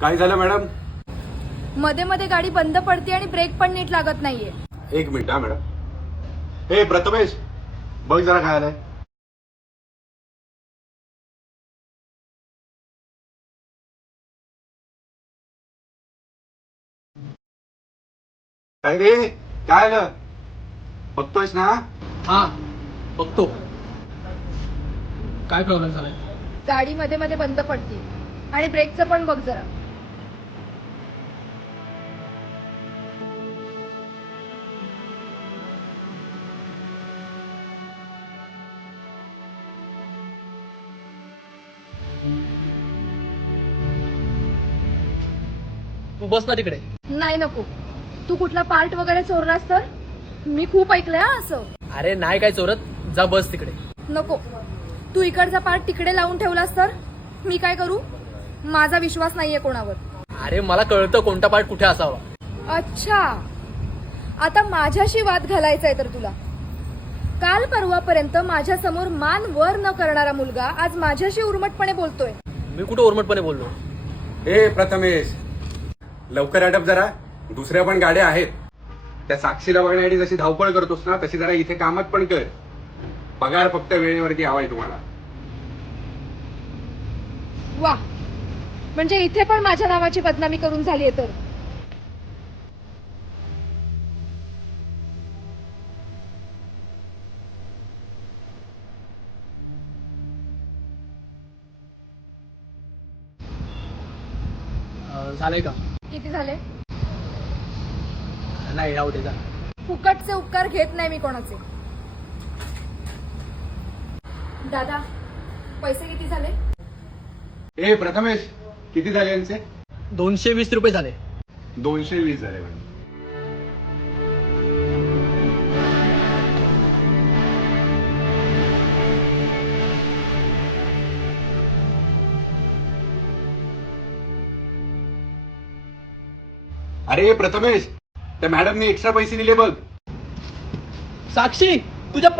काय झालं मॅडम? मध्ये मध्ये गाडी बंद पडते आणि ब्रेक पण नीट लागत नाहीये. एक मिनिट हा मॅडम. हे प्रथमेश, बघ जरा काय आलंय. काय रे, काय आलं? बघतोयस ना? हा बघतो. काय प्रॉब्लेम झालाय? गाडी मध्ये मध्ये बंद पडते आणि ब्रेकचं पण बघ जरा. तू बस ना तिकडे. नाही नको. तू कुठला पार्ट वगैरे चोरलास तर? मी खूप ऐकलंय हा असं. अरे नाही काय चोरत, जा बस तिकडे. नको. तू इकडचा पार्ट तिकडे लावून ठेवलास तर मी काय करू? माझा विश्वास नाहीये कोणावर. अरे मला कळतं कोणता पार्ट कुठे असावा. अच्छा, आता माझ्याशी वाद घालायचा आहे तर तुला. काल परवापर्यंत माझ्या समोर मान वर न करणारा मुलगा आज माझ्याशी उर्मटपणे बोलतोय. मी कुठे उर्मटपणे बोललो? हे प्रथमेश, लवकर अटप जरा. दुसऱ्या पण गाड्या आहेत. त्या साक्षीला बघण्यासाठी जशी धावपळ करतोस ना, तशी जरा इथे कामात पण कर. पगार फक्त वेळेवरती हवाय तुम्हाला. वा, म्हणजे इथे पण माझ्या नावाची बदनामी करून झालीये तर. झालंय का? किती झाले? नाही राहू दे जा. फुकटचे उपकार घेत नाही मी कोणाचे. दादा, पैसे किती झाले? हे प्रथमेश, किती झाले यांचे? 220 रुपये झाले. 220 झाले मॅडम. अरे प्रथमेश, त्या मॅडमने एक्स्ट्रा पैसे दिले बघ. साक्षी तुझ्या